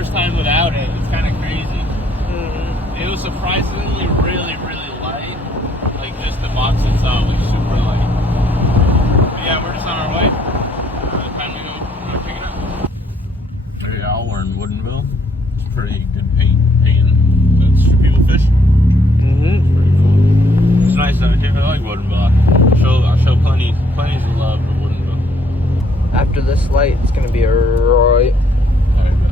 first time without it. It's kind of crazy. It was surprisingly really, really light. Like just the box itself was super light. But yeah, we're just on our way. Time to go pick it up. Yeah, we're in Woodinville. It's pretty good painting. That's people fish. It's pretty cool. It's nice out here. I like Woodinville. I'll show plenty of love to Woodinville. After this light, it's gonna be a right.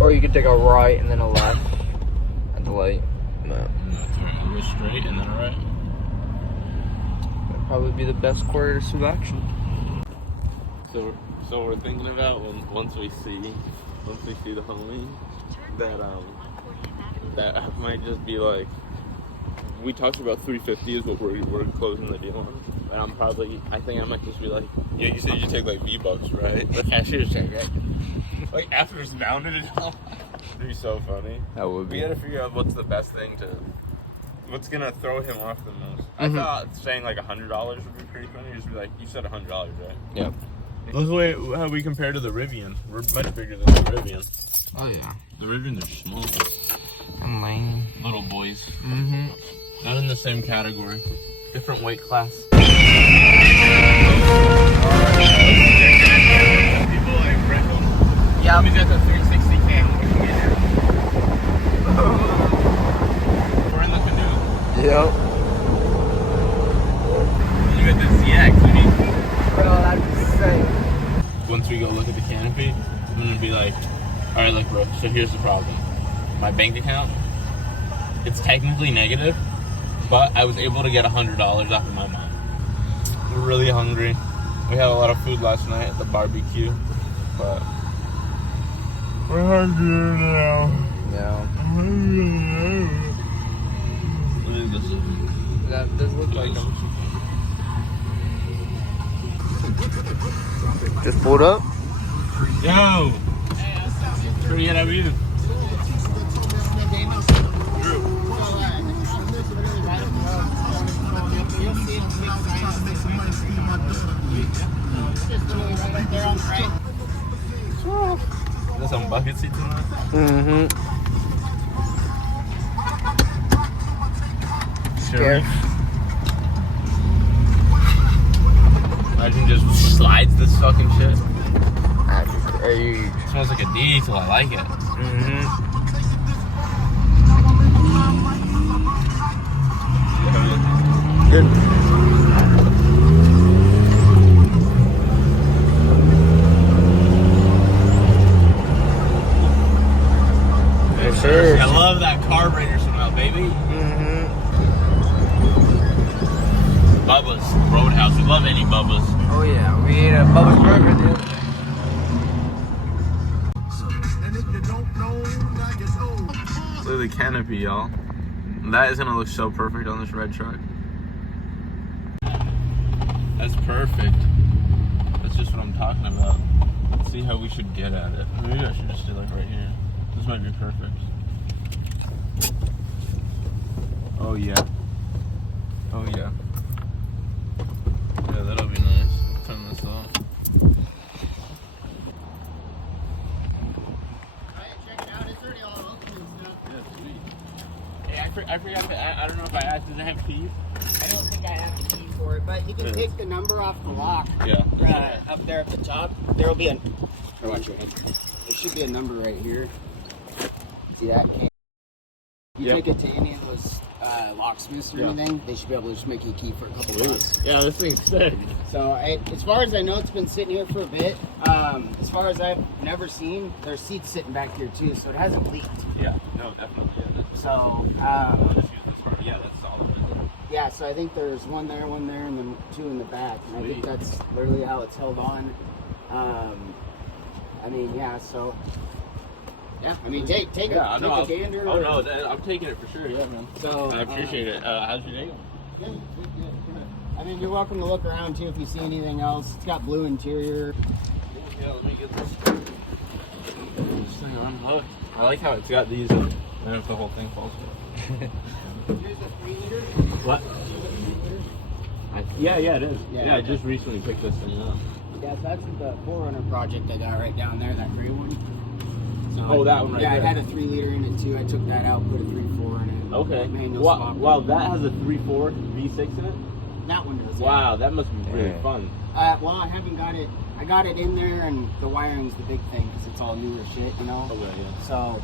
Or you could take a right and then a left at the light. No. That's right. Go straight and then a right. That'd probably be the best course of action. So we're thinking about once we see the homie that might just be like, we talked about 350 is what we're closing the deal on. And I think I might just be like, yeah, you said you take like V-Bucks, right? The cashier's check, right? Like after it's bounded and all. It'd be so funny. That would be. We gotta figure out what's the best thing what's gonna throw him off the most. I thought saying like $100 would be pretty funny. Just be like, you said $100, right? Yep. Look the way how we compare to the Rivian. We're much bigger than the Rivian. Oh yeah. The Rivians are small. And lame. Little boys. Not in the same category. Different weight class. People like Brendel. Yeah. He's got the 360 cam. We're in the canoe. Yep. You got the ZX. Bro, that's insane. Once we go look at the canopy, I'm gonna be like, alright, look bro, so here's the problem. My bank account, it's technically negative, but I was able to get $100 off of my mom. We're really hungry. We had a lot of food last night at the barbecue, but we're hungry now. Yeah. What is this? That does look like them. Just pulled up? Yo! Pretty good, how are you? There's some bucket seats in that? Scared. Imagine just slides this fucking shit. That'd be crazy. It smells like a diesel, I like it. Good. Yes, sir. I love that carburetor smell, baby. Bubba's Roadhouse. We love any Bubba's. Oh yeah, we ate a Bubba's burger the other day. Look at the canopy, y'all. That is gonna look so perfect on this red truck. That's perfect. That's just what I'm talking about. Let's see how we should get at it. Maybe I should just do like right here. This might be perfect. Oh yeah. Oh yeah. Yeah, that'll be nice. Turn this off. I forgot to add, I don't know if I asked, does it have keys? I don't think I have the key for it, but you can take the number off the lock. Yeah. Up there at the top, there will be a. Watch your head. There should be a number right here. See that? You take it to any of those locksmiths or anything, they should be able to just make you a key for a couple bucks. Yeah, this thing's sick. So, as far as I know, it's been sitting here for a bit. As far as I've never seen, there's seats sitting back here too, so it hasn't leaked. Yeah, no, definitely. Yeah, so, yeah, that's solid. Yeah, so I think there's one there, and then two in the back. And I think that's literally how it's held on. I mean, yeah, so. Yeah, I mean, take a gander. Oh, no, I'm taking it for sure, yeah, man. So, I appreciate it. How's your day going? Good. I mean, you're welcome to look around, too, if you see anything else. It's got blue interior. Yeah, let me get this thing unhooked. I like how it's got these, and then if the whole thing falls apart. Here's a 3-liter. What? Yeah, it is. Yeah, I just recently picked this thing up. Yeah, so that's the 4Runner project I got right down there, that gray one. stock. Oh, that one right there. there. I had a 3 liter in it too. I took that out, put a 3.4 in it. Okay. Manual swap. Wow, that has a 3.4 V6 in it? That one does. Wow, that must be really fun. Well, I haven't got it. I got it in there, and the wiring's the big thing because it's all newer shit, you know? Okay, yeah. So,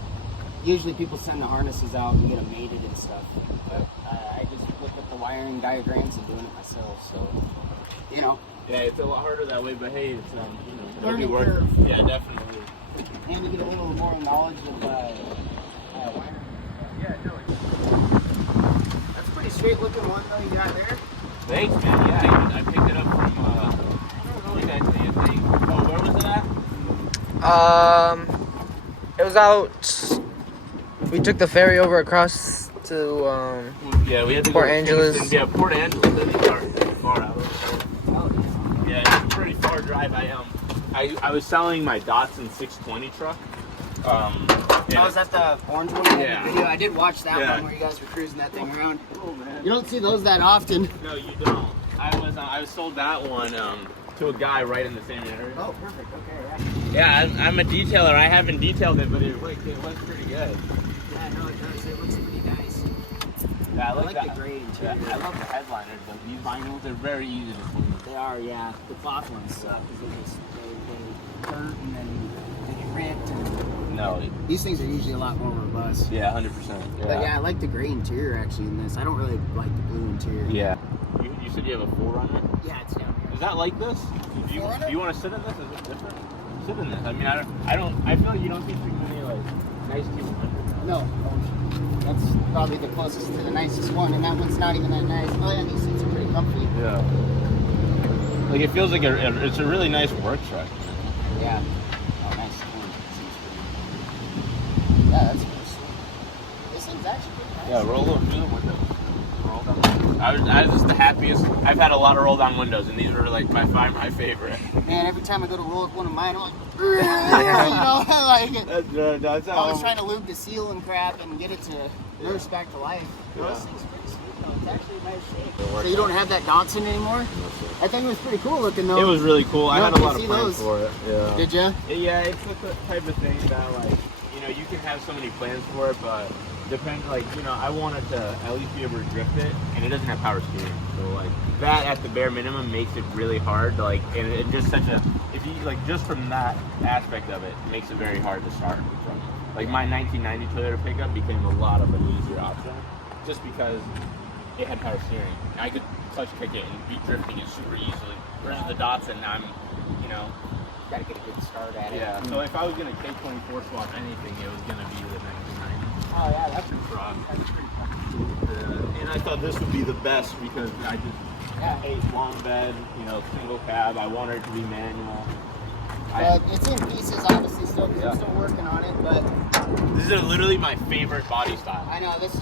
usually people send the harnesses out and get them mated and stuff. But I just looked at the wiring diagrams and doing it myself, so, you know. Yeah, it's a lot harder that way, but hey, it's, you know, Learning it'll be worth curve. it. Yeah, definitely. And you get a little more knowledge of wiring. Yeah, no, that's a pretty straight looking one, though, you got there. Thanks, man. Yeah, I picked it up from, I don't really got anything. Oh, where was it at? It was out. We took the ferry over across to Yeah, we had to Port go to Angeles. Kingston. Yeah, Port Angeles. That's far out. Oh, Yeah, it's a pretty far drive. I was selling my Datsun 620 truck. Oh, is that the orange one? Yeah. Video? I did watch that Yeah. one where you guys were cruising that thing around. Oh man. You don't see those that often. No, you don't. I was sold that one to a guy right in the same area. Oh, perfect. Okay, Yeah, I'm a detailer. I haven't detailed it, but it looks pretty good. yeah, no, it does. It looks pretty nice. Yeah, I like that. the gray Yeah, interior. I love the headliners. These vinyls, they're very easy to clean. They are, yeah. The cloth ones suck because they hurt and then they get ripped. And No. these things are usually a lot more robust. Yeah, 100%. But yeah, I like the gray interior actually in this. I don't really like the blue interior. Yeah. You said you have a 4Runner? Yeah, it's down here. Is that like this? Do you 4Runner? want to sit in this? Is it different? Sit in this. I mean, I feel like you don't see too many like nice T100s. No. That's probably the closest to the nicest one, and that one's not even that nice. Oh yeah, these seats are pretty comfy. Yeah. Like it feels like it's a really nice work truck. Yeah. Oh, nice. Yeah, that's pretty sweet. This thing's actually pretty nice. Yeah, roll through the windows. Roll down. I was just the happiest. I've had a lot of roll down windows, and these were like my favorite. Man, every time I go to roll up one of mine, I'm like, you know, I like it. That's I was trying to lube the seal and crap and get it to nurse back to life. Yeah. This thing's pretty sweet though. It's actually a nice shape. So you don't have that Datsun anymore? I think it was pretty cool looking though. It was really cool. I You had a don't lot of see plans those. for it. Yeah. Did you? Yeah, it's the type of thing that like, you know, you can have so many plans for it, but depends, like, you know, I wanted to at least be able to drift it, and it doesn't have power steering. So like that at the bare minimum makes it really hard. Like, and it just such a, if you like just from that aspect of it, makes it very hard to start the truck. Like my 1990 Toyota pickup became a lot of an easier option, just because it had power steering. I could clutch kick it and be drifting it super easily. Whereas the Datsun, you know. Gotta get a good start at it. Yeah. So if I was gonna K24 swap anything, it was gonna be the 1990. Oh yeah, that's truck. pretty fucking And I thought this would be the best because I just Yeah. hate long bed, you know, single cab. I wanted it to be manual. It's in pieces, obviously, still, because I'm still working on it, but This is literally my favorite body style. I know, this is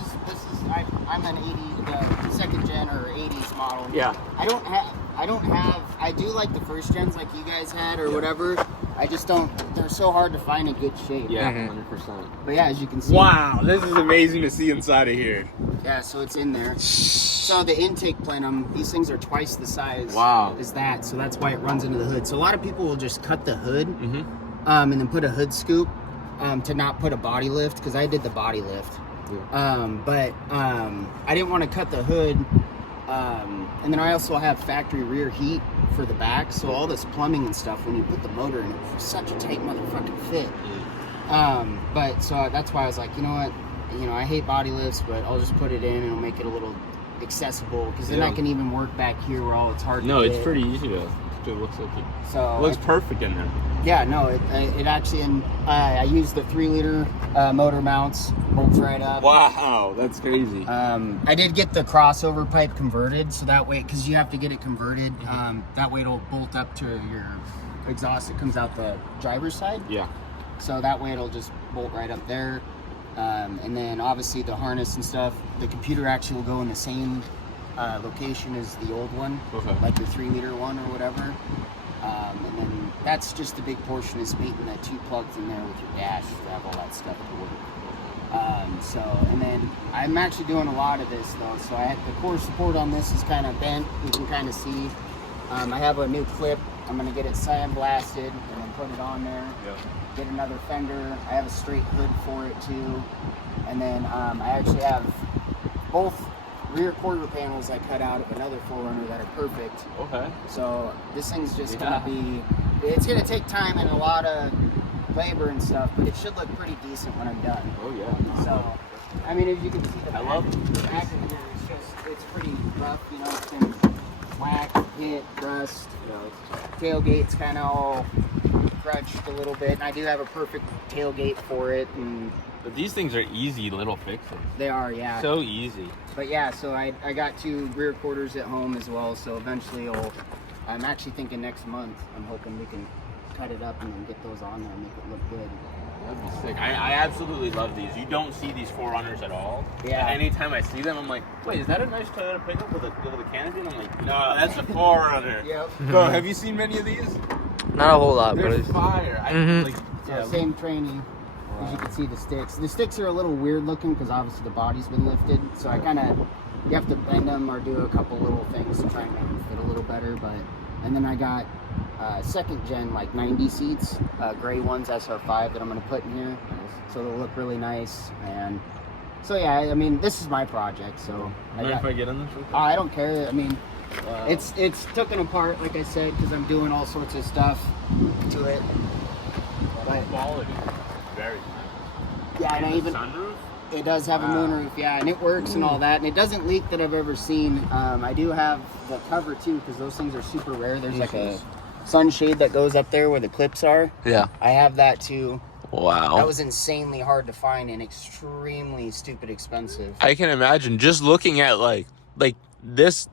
I'm an 80, second gen or 80s model. Yeah. I do like the first gens like you guys had or whatever. I just don't, they're so hard to find in good shape. Yeah, Mhm. 100%. But yeah, as you can see. Wow, this is amazing to see inside of here. Yeah, so it's in there. So the intake plenum, these things are twice the size Wow. as that, so that's why it runs into the hood. So a lot of people will just cut the hood Mm-hmm. and then put a hood scoop to not put a body lift, because I did the body lift. But I didn't want to cut the hood. And then I also have factory rear heat for the back, so all this plumbing and stuff, when you put the motor in, it's such a tight motherfucking fit. But so that's why I was like, you know what, I hate body lifts, but I'll just put it in and it'll make it a little accessible, because then Yeah. I can even work back here where all it's hard No, to it's get. pretty easy to. It looks like So it looks perfect in there. yeah, no, it actually, and I use the 3 liter motor mounts, bolts right up. Wow, that's crazy. I did get the crossover pipe converted, so that way, because you have to get it converted, that way it'll bolt up to your exhaust that comes out the driver's side. Yeah. So that way it'll just bolt right up there. And then obviously the harness and stuff, the computer actually will go in the same location as the old one, Okay. like your 3 liter one or whatever. And then that's just a big portion is making the 2 plugs in there with your dash to have all that stuff to work. And then I'm actually doing a lot of this though. So the core support on this is kind of bent. You can kind of see. I have a new clip. I'm gonna get it sandblasted and then put it on there. Yep. Get another fender. I have a straight hood for it too. And then I actually have both rear quarter panels I cut out of another 4Runner that are perfect. Okay. So this thing's just gonna be, it's gonna take time and a lot of labor and stuff, but it should look pretty decent when I'm done. Oh yeah. So, I mean, as you can see, the back of here is just, it's pretty rough, you know, it's been whacked, hit, rust. Tailgate's kind of all crutched a little bit, and I do have a perfect tailgate for it. And But these things are easy little fixes. they are, yeah. So easy. But yeah, so I got 2 rear quarters at home as well, so eventually I'm actually thinking next month, I'm hoping we can cut it up and then get those on there and make it look good. That'd be sick. I absolutely love these. You don't see these 4Runners at all. Yeah. Anytime I see them, I'm like, wait, is that a nice Toyota pickup with a canopy? And I'm like, no, that's a 4Runner. Yep. Bro, have you seen many of these? Not a whole lot, but They're it's fire. So same training. As you can see, the sticks. The sticks are a little weird looking because obviously the body's been lifted. So I kind of, you have to bend them or do a couple little things to try and make them fit a little better. And then I got second gen like 90 seats, gray ones SR5 that I'm gonna put in here. So they'll look really nice. And so yeah, I mean, this is my project. So If I get in this? I don't care. I mean, it's taken apart, like I said, because I'm doing all sorts of stuff to it. But Quality. Very nice. yeah, and I even Sunroof? it does have a moonroof, yeah, and it works and all that, and it doesn't leak that I've ever seen. I do have the cover too, because those things are super rare. There's like a sunshade that goes up there where the clips are. yeah. I have that too. Wow. That was insanely hard to find and extremely stupid expensive. I can imagine just looking at like this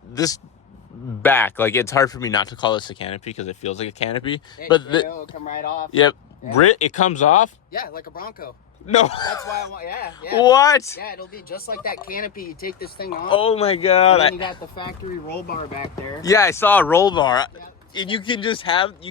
back, like it's hard for me not to call this a canopy because it feels like a canopy. But it'll come right off. yep, Yeah. it comes off. Yeah, like a Bronco. No. That's why I want. Yeah. What? Yeah, it'll be just like that canopy. You take this thing off. Oh my And god. then you got the factory roll bar back there. Yeah, I saw a roll bar. Yep. And you can just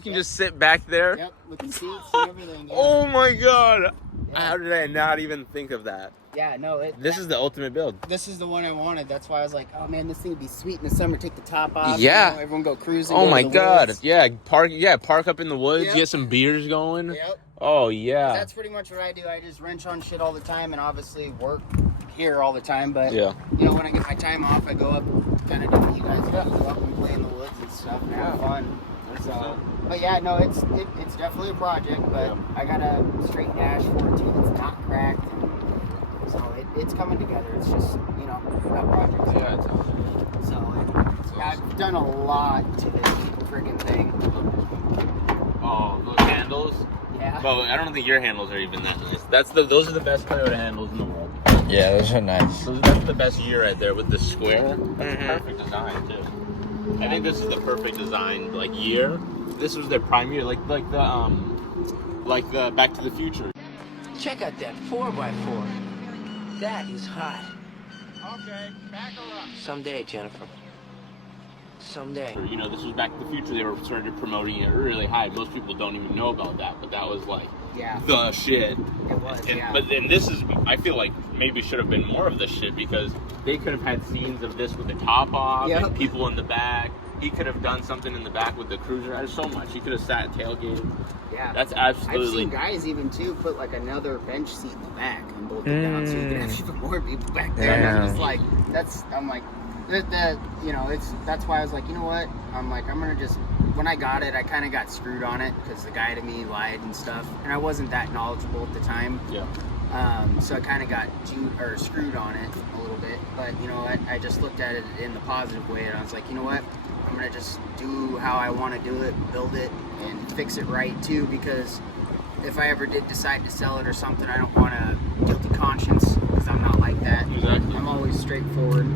just sit back there. Yep, with the seats and everything. Yeah. Oh my god. Yeah. How did I not even think of that? Yeah, no. This is the ultimate build. This is the one I wanted. That's why I was like, oh man, this thing would be sweet in the summer. Take the top off. Yeah. You know, everyone go cruising. Oh go my to the god. woods. Yeah, park up in the woods, Yep. get some beers going. Yep. Oh yeah. That's pretty much what I do. I just wrench on shit all the time and obviously work here all the time. But, Yeah. you know, when I get my time off, I go up, kind of do what you guys do. Go up and play in the woods and stuff and have fun. So, but yeah, no, it's definitely a project, but I got a straight dash for it too that's not cracked. And so it's coming together. It's just, you know, that project. Yeah, it's awesome. So I've done a lot to this friggin' thing. Oh, those handles? Yeah. Well, I don't think your handles are even that nice. Those are the best Toyota handles in the world. Yeah, those are nice. That's the best year right there with the square. That's a perfect design too. I think this is the perfect design year. This was their prime year, like the Back to the Future. Check out that 4x4. That is hot. Okay, back her up. Someday, Jennifer. Someday. You know, this was Back to the Future. They were started promoting it really high. Most people don't even know about that, but that was Yeah. the shit. It was, yeah. But then this is, I feel like maybe should have been more of this shit because they could have had scenes of this with the top off Yep. and people in the back. He could have done something in the back with the cruiser. There's so much. He could have sat tailgated. Yeah. That's I've absolutely. seen guys even too put another bench seat in the back and bolt it down so you can have even more people back there. And I'm just like, I'm like, you know, that's why I was like, you know what? I'm like, I'm gonna just, when I got it, I kind of got screwed on it because the guy to me lied and stuff, and I wasn't that knowledgeable at the time. Yeah. So I kind of got screwed on it a little bit, but you know, I just looked at it in the positive way, and I was like, you know what? I'm gonna just do how I want to do it, build it, and fix it right too, because if I ever did decide to sell it or something, I don't want a guilty conscience, because I'm not like that. Exactly. I'm always straightforward,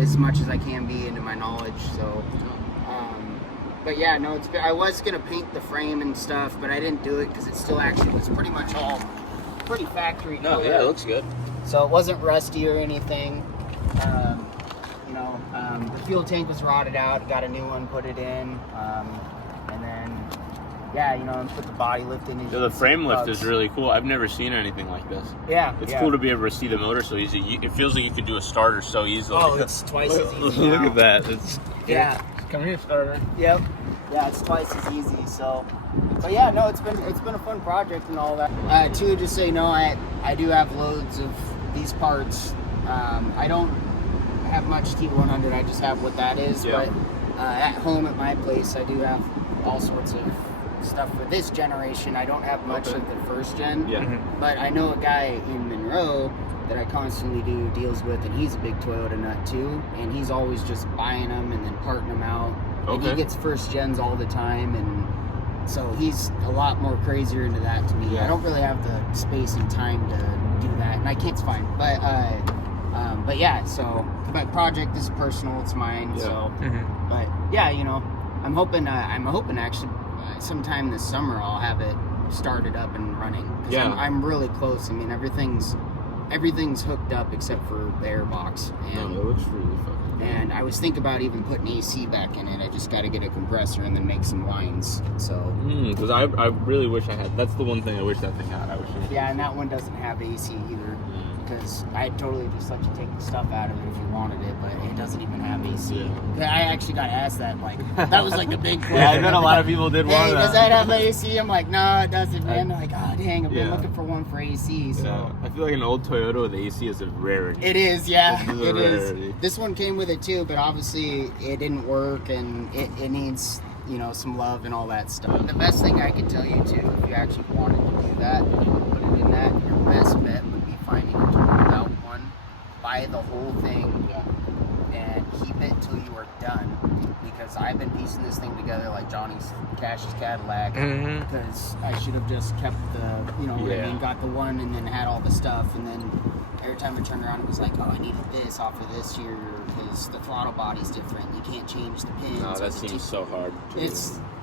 as much as I can be into my knowledge. So, but yeah, no, I was gonna paint the frame and stuff, but I didn't do it because it still actually was pretty much all pretty factory No, color. yeah, it looks good. So it wasn't rusty or anything. You know, the fuel tank was rotted out. Got a new one, put it in, and then yeah, you know, and put the body lift in. Yeah, the frame lift is really cool. I've never seen anything like this. Yeah, it's cool to be able to see the motor so easy. It feels like you could do a starter so easily. Oh, it's twice as easy. Look at that. It's Come here, starter. Yep. Yeah, it's twice as easy. So, but yeah, no, it's been a fun project and all that. Too, just so you know, I do have loads of these parts. I don't have much T100. I just have what that is. Yeah. But at home at my place, I do have all sorts of stuff for this generation. I don't have much of the first gen. Yeah. But I know a guy in Monroe that I constantly do deals with, and he's a big Toyota nut too, and he's always just buying them and then parting them out. And he gets first gens all the time, and so he's a lot more crazier into that to me. I don't really have the space and time to do that, and I can't. It's fine, but yeah. So my project is personal; it's mine. Yeah. So, but yeah, you know, I'm hoping actually sometime this summer I'll have it started up and running. Cause I'm really close. I mean, everything's hooked up except for the airbox. And it looks really fucking. And I was thinking about even putting AC back in it. I just got to get a compressor and then make some lines. So. Because I really wish I had. That's the one thing I wish that thing had. I wish. Yeah, and that one doesn't have AC either. Because I'd totally just let you take the stuff out of it if you wanted it, but it doesn't even have AC. I actually got asked that, like, that was like the big question. I bet a lot of people did want that. Does that have AC? I'm like, no, it doesn't, man. They're like, oh, dang, I've been looking for one for AC, so. Yeah. I feel like an old Toyota with AC is a rarity. It is, yeah, it is. Rarity. This one came with it too, but obviously it didn't work, and it needs, you know, some love and all that stuff. The best thing I could tell you too, if you actually wanted to do that, put it in that, your best bet would be finding a tool without one, buy the whole thing, and keep it till you are done. Because I've been piecing this thing together like Johnny's Cash's Cadillac, because I should have just kept the, you know what I mean, got the one and then had all the stuff, and then every time I turned around it was like, oh, I needed this off of this here, because the throttle body's different, you can't change the pins. No, that seems so hard.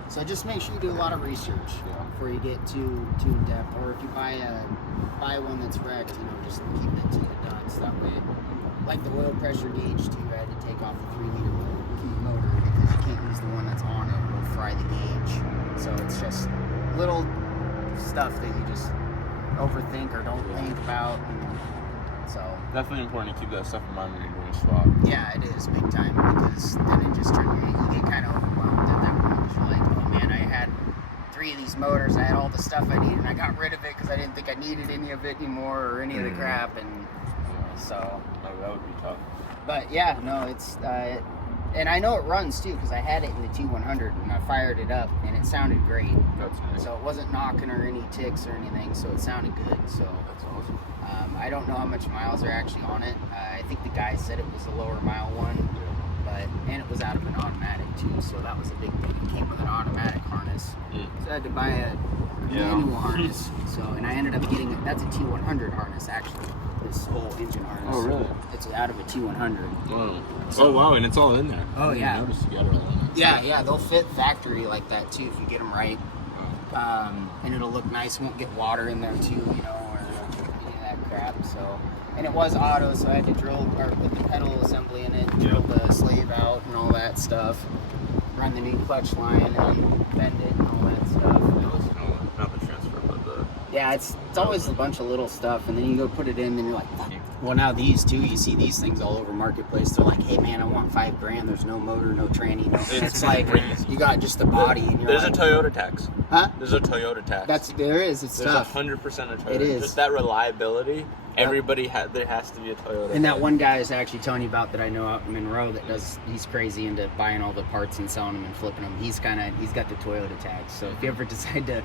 So just make sure you do a lot of research before you get too in depth, or if you buy one that's wrecked, you know, just keep it till you're done. So that way, like the oil pressure gauge too, I had to take off the 3-liter motor because you can't use the one that's on it; it'll fry the gauge. So it's just little stuff that you just overthink or don't think about. So definitely important to keep that stuff in mind when you're doing a swap. Yeah, it is big time, because then it just you get kind of overwhelmed at that point, because you're like, oh man, I had 3 of these motors, I had all the stuff I needed, and I got rid of it because I didn't think I needed any of it anymore, or any of the crap, and so. Oh, that would be tough. But yeah, no, it's and I know it runs too, because I had it in the T100 and I fired it up and it sounded great. That's nice. So it wasn't knocking or any ticks or anything, so it sounded good. So that's awesome. I don't know how much miles are actually on it. I think the guy said it was a lower mile one, and it was out of an automatic too, so that was a big thing. It came with an automatic harness, so I had to buy a manual harness. So, and I ended up getting that's a T100 harness actually. This whole engine harness. Oh really? It's out of a T100. Wow. So, wow, and it's all in there. Oh yeah. Notice you got it all in there. Yeah, they'll fit factory like that too if you get them right, and it'll look nice. Won't get water in there too, you know, or any of that crap. So, and it was auto, so I had to drill or put the pedal assembly in it, drill the slave out and all that stuff, run the new clutch line and bend it and all that stuff. Not the transfer, but the. Yeah, it's always a bunch of little stuff, and then you go put it in, and you're like, fuck. Well, now these too, you see these things all over Marketplace. They're like, hey man, I want $5,000. There's no motor, no tranny, no. It's like you got just the body, and you're There's like, a Toyota tax. Huh? There's a Toyota tax. There is. It's There's tough. 100% a Toyota. It is. Just that reliability. Everybody there has to be a Toyota. And that one guy is actually telling you about that I know out in Monroe that he's crazy into buying all the parts and selling them and flipping them. He's got the Toyota tax. So if you ever decide to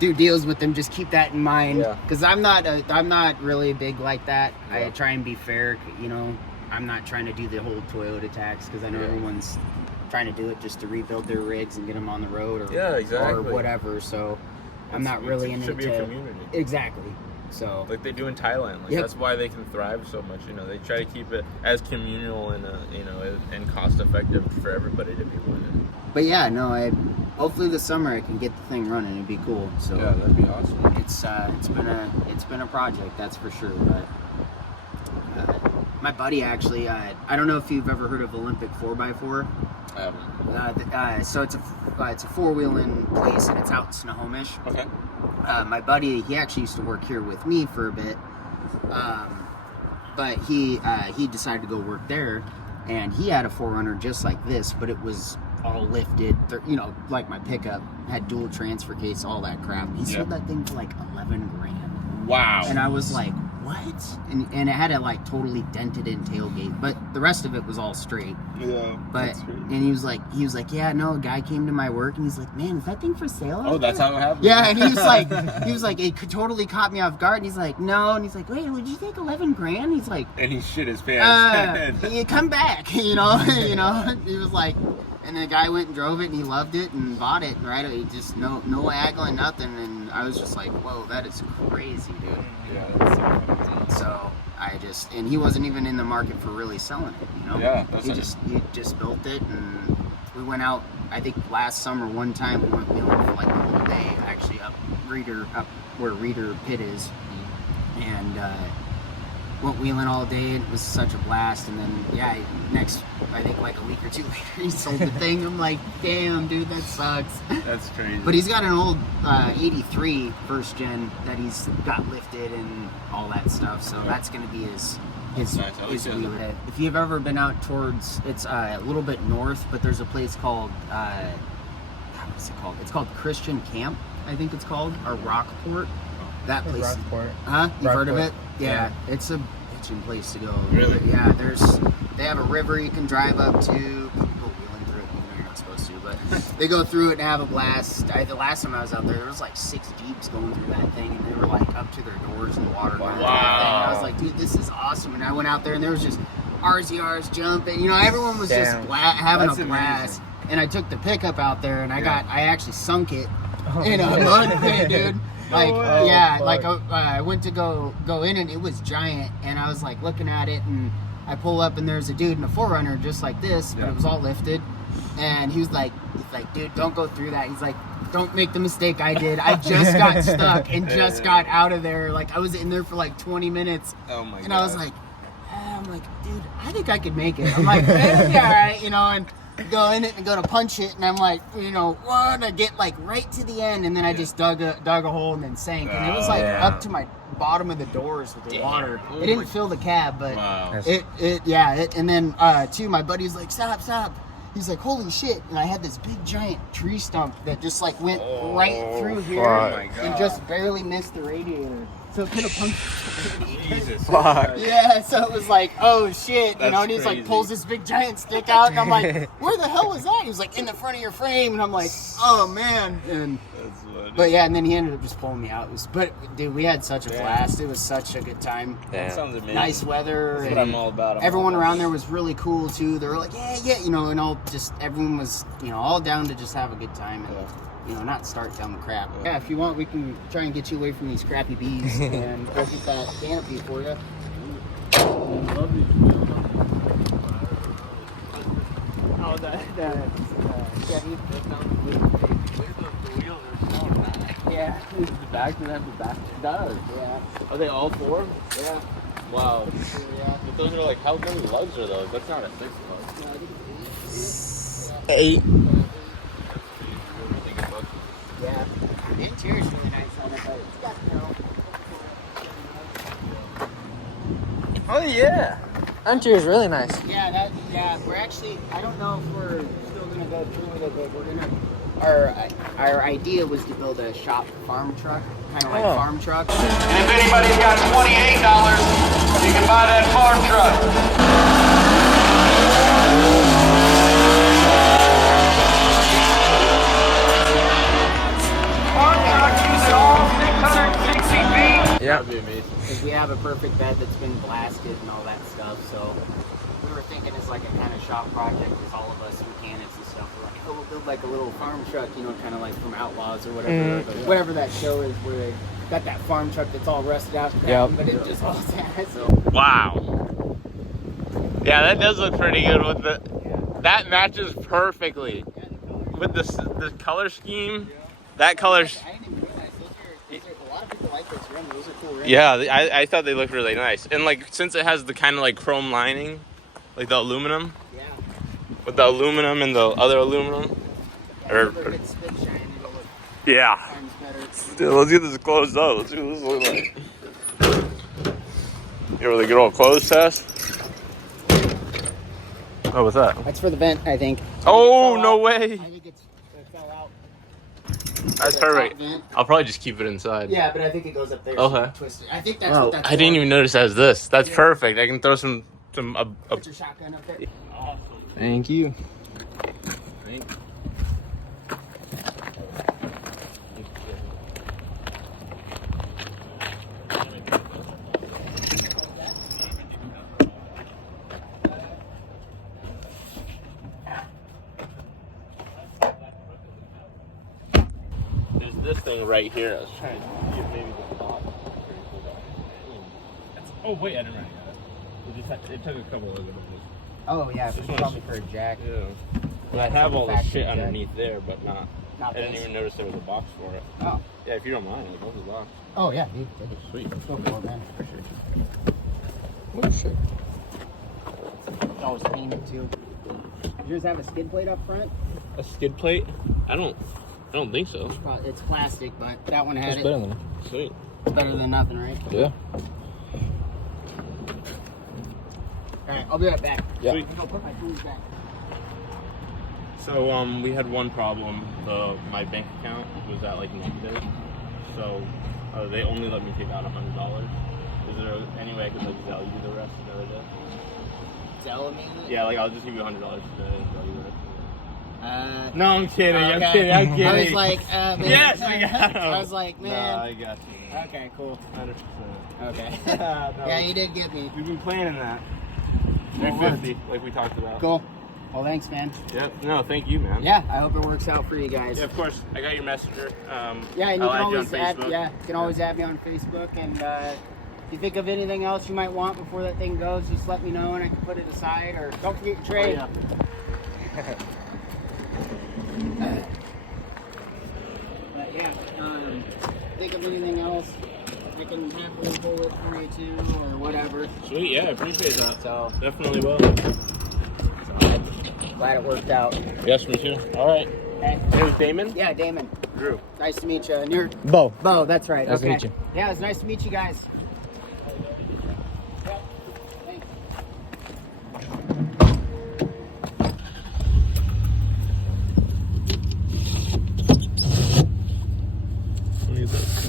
do deals with them, just keep that in mind. Because I'm not really big like that. I try and be fair. You know, I'm not trying to do the whole Toyota tax, because I know everyone's trying to do it just to rebuild their rigs and get them on the road or whatever. So I'm not really into it. Should be a community. Exactly. So like they do in Thailand, that's why they can thrive so much. You know, they try to keep it as communal and and cost effective for everybody to be winning. But yeah, no, hopefully this summer I can get the thing running. It'd be cool. So yeah, that'd be awesome. It's been a project, that's for sure. But my buddy actually, I don't know if you've ever heard of Olympic 4x4. So it's a four-wheeling place, and it's out in Snohomish. Okay. My buddy, he actually used to work here with me for a bit, but he decided to go work there, and he had a 4Runner just like this, but it was all lifted, like my pickup, had dual transfer case, all that crap. He sold that thing for like 11 grand. Wow. And I was like, what? And it had a like totally dented in tailgate, but the rest of it was all straight. Yeah. But and he was like, yeah, no, a guy came to my work and he's like, man, is that thing for sale? Oh, that's how it happened. Yeah, and he was like, it totally caught me off guard. And he's like, no, and he's like, wait, would you take 11 grand? He's like, and he shit his pants. you come back, you know. He was like, and the guy went and drove it and he loved it and bought it. Right, he just no haggling, nothing. And I was just like, whoa, that is crazy, dude. Yeah, that's so funny. So and he wasn't even in the market for really selling it, you know? Yeah. He just built it, and we went out, I think last summer one time, we went wheeling for like the whole day, actually up where Reeder Pit is, and went wheeling all day, and it was such a blast. And then next, I think like a week or two later, he sold the thing. I'm like, damn, dude, that sucks. That's crazy. But he's got an old 83 first gen that he's got lifted and all that stuff, so that's gonna be his wheeler. If you've ever been out towards, it's a little bit north, but there's a place called what's it called? It's called Christian Camp, I think it's called, or Rockport. That place. Rockport. Huh? You've heard of it? Rockport. Yeah, it's a bitchin' place to go. Really? Yeah, they have a river you can drive up to. You can go wheeling through it, even though you're not supposed to, but they go through it and have a blast. The last time I was out there was like 6 Jeeps going through that thing, and they were like up to their doors in the water. Wow. And I was like, dude, this is awesome. And I went out there and there was just RZRs jumping. Everyone was just having a blast. And I took the pickup out there, and I actually sunk it in a mud pit, dude. Like, I went to go in, and it was giant, and I was like looking at it, and I pull up, and there's a dude in a 4Runner just like this, but it was all lifted, and he's like, dude, don't go through that. He's like, don't make the mistake I did. I just got stuck and just got out of there. Like, I was in there for like 20 minutes. Oh my god. And I was like, dude, I think I could make it. I'm like, it'll be all right, and go in it and go to punch it, and I'm like, want to get like right to the end, and then I just dug a hole and then sank, and it was like up to my bottom of the doors with the water. It didn't fill the cab, but and then my buddy was like, stop. He's like, holy shit, and I had this big giant tree stump that just like went right through here and just barely missed the radiator. So it could have punctured. Jesus. Fuck. Yeah, so it was like, oh shit, That's and he's like pulls this big giant stick out, and I'm like, where the hell was that? He was like, in the front of your frame, and I'm like, oh man. And That's funny. but yeah, and then he ended up just pulling me out. But dude, we had such a blast. It was such a good time. That sounds amazing. Nice weather. That's what I'm all about. Everyone around there was really cool too. They were like, yeah, and everyone was, all down to just have a good time and not start down the crap. Yeah, if you want, we can try and get you away from these crappy bees and go get that canopy for you. Oh, Chevy. Yeah. The back doesn't have the back. It does. Yeah. Are they all 4? Yeah. Wow. Yeah. But those are like, how many lugs are those? That's not a 6 lug. 8. Yeah. The interior's really nice on it, but it's got, Oh yeah. Interior's really nice. Yeah, we're actually, I don't know if we're still gonna go through with it, but we're gonna, our idea was to build a shop farm truck, kind of like farm trucks. And if anybody's got $28, you can buy that farm truck. Yeah. That'd be amazing. Because we have a perfect bed that's been blasted and all that stuff, so we were thinking it's like a kind of shop project with all of us mechanics and stuff. We're like, we'll build like a little farm truck, kind of like from Outlaws or whatever, whatever that show is where they got that farm truck that's all rusted out, but it just all has. So. Wow. Yeah, that does look pretty good with the. That matches perfectly with the color scheme. That color. I didn't even realize those are a lot of people like those rims. Those are cool rims. Yeah, I thought they looked really nice, and like since it has the kind of like chrome lining, like the aluminum. Yeah. with the aluminum and the other aluminum. Yeah. Dude, let's get this closed up. Let's see what this looks like. You ever get all closed test? Oh, what's that? That's for the vent, I think. Oh, no way. I think it fell out. That's perfect. I'll probably just keep it inside. Yeah, but I think it goes up there. Okay. So twist it. I think that's what that's I didn't even notice it has this. That's perfect. I can throw some Put your shotgun up there. Awesome. Thank you. There's this thing right here. I was trying to see if maybe the top. Oh wait, I didn't write that. It took a couple of those. Oh yeah, it's probably for a jack. Yeah. But I have all this Factory shit jack. underneath there, but not. Not I didn't this. even notice there was a box for it. Oh. Yeah, if you don't mind, I'll go to the box. Oh yeah, dude. Take it. Sweet. Let's go for it, man. Oh shit. It's always painted too. Yours have a skid plate up front? A skid plate? I don't think so. It's plastic, but that one had That's it. better than Sweet. It's better than nothing, right? Yeah. Alright, I'll be right back. Yeah. Sweet. I'll put my tools back. So we had one problem. My bank account was at like negative, so they only let me take out $100. Is there any way I could like sell you the rest another day? Tell me? Yeah, like I'll just give you $100 today and sell you the rest. No, No, I'm kidding. okay. I'm kidding. I'm kidding. I was like, man. Yes, I got him. I was like, man. Nah, I got you. Okay, cool. 100%. Okay. No, Yeah, you did get me. We've been planning that. 350, like we talked about. Cool. Well, thanks, man. Yep. No, thank you, man. Yeah, I hope it works out for you guys. Yeah, of course. I got your messenger. Yeah, and I'll you can add always on add. Facebook. Yeah, you can always add me on Facebook. And if you think of anything else you might want before that thing goes, just let me know and I can put it aside. Or don't forget your tray. Oh, But yeah, think of anything else, I can happily pull it for you too, or whatever. Sweet. Yeah, I appreciate that. So, Definitely will. glad it worked out. Yes, me too. All right. Hey. It was Daymond? Yeah, Daymond. Drew. Nice to meet you. And you're Beau. Beau, that's right. Nice to okay. meet you. Yeah, it was nice to meet you guys. Yep. Thanks.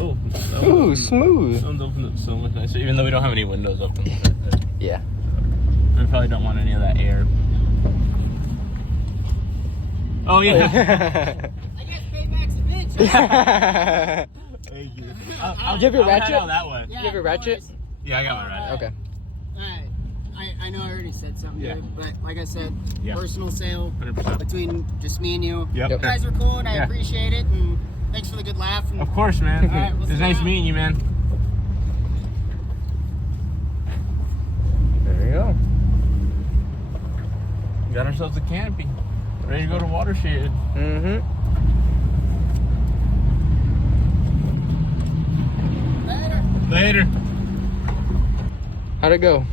Oh, Ooh, smooth. That one's opened up so much nicer, even though we don't have any windows open. Yeah. We probably don't want any of that air. Oh, yeah. I guess payback's a bitch. Thank you. Do you have your ratchet? Out that way. Yeah, You have your ratchet? Yeah, I got my ratchet. Okay. I know I already said something, Yeah. dude, but like I said, Yeah. personal sale 100%. between just me and you. Yep. You guys are cool, and I Yeah. appreciate it, and thanks for the good laugh. And Of course, man. All right, we'll It's see nice you. meeting you, man. There you go. Got ourselves a canopy. Ready to go to Watershed. Mm-hmm. Later. How'd it go?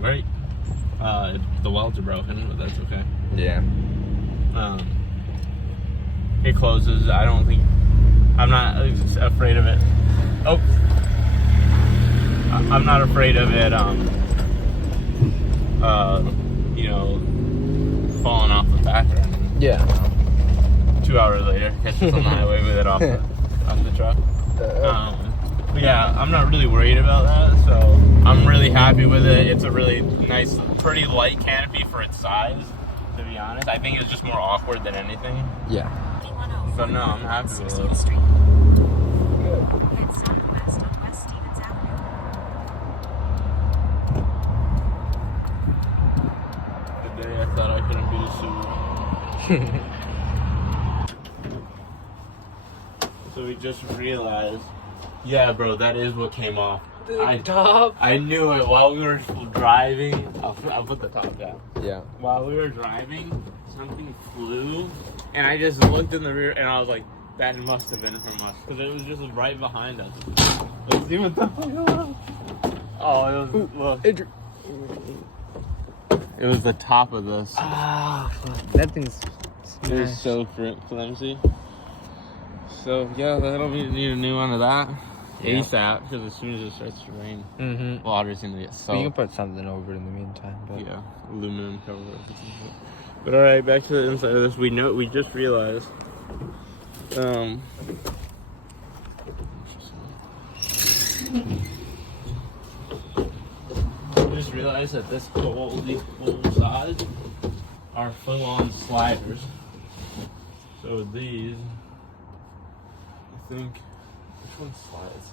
Great. The welds are broken, but that's okay. Yeah. It closes. I'm not afraid of it. Oh. I'm not afraid of it, falling off the back or anything. Yeah. 2 hours later, catch us on the highway with it off the truck. But yeah, I'm not really worried about that, so I'm really happy with it. It's a really nice, pretty light canopy for its size, to be honest. I think it's just more awkward than anything. Yeah. But no, I'm happy with it. Head southwest on West Stevens Avenue. The day I thought I couldn't be the super. So we just realized, yeah, bro, that is what came off. Top. I knew it while we were driving. I'll put the top down. Yeah. While we were driving, something flew, and I just looked in the rear, and I was like, that must have been from us, because it was just right behind us. Let's see what the fuck. Oh, it was. Look. It was the top of this. Ah, fuck. That thing's It was smashed. so flimsy. So yeah, that'll need a new one of that. Yeah. ASAP, because as soon as it starts to rain, Mm-hmm. water's gonna get so. You can put something over it in the meantime. But Yeah, aluminum cover. But all right, back to the inside of this. We just realized. We just realized that these whole sides are full-on sliders. So these, I think, which one slides?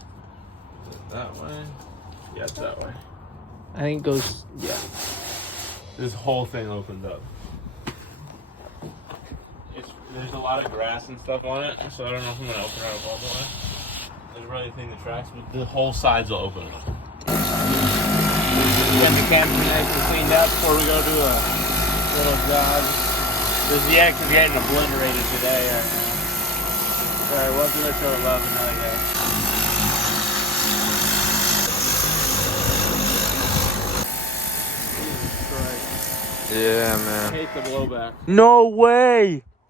Is it that way? Yeah, it's that way. I think it goes. Yeah. This whole thing opened up. There's a lot of grass and stuff on it, so I don't know if I'm gonna open it up all the way. There's really a thing that tracks, but the whole sides will open up. Get the camper nice and cleaned up before we go do a little jog. This X is getting obliterated today. Sorry, we'll do a show of love another day. Yeah, man. I hate the blowback. No way!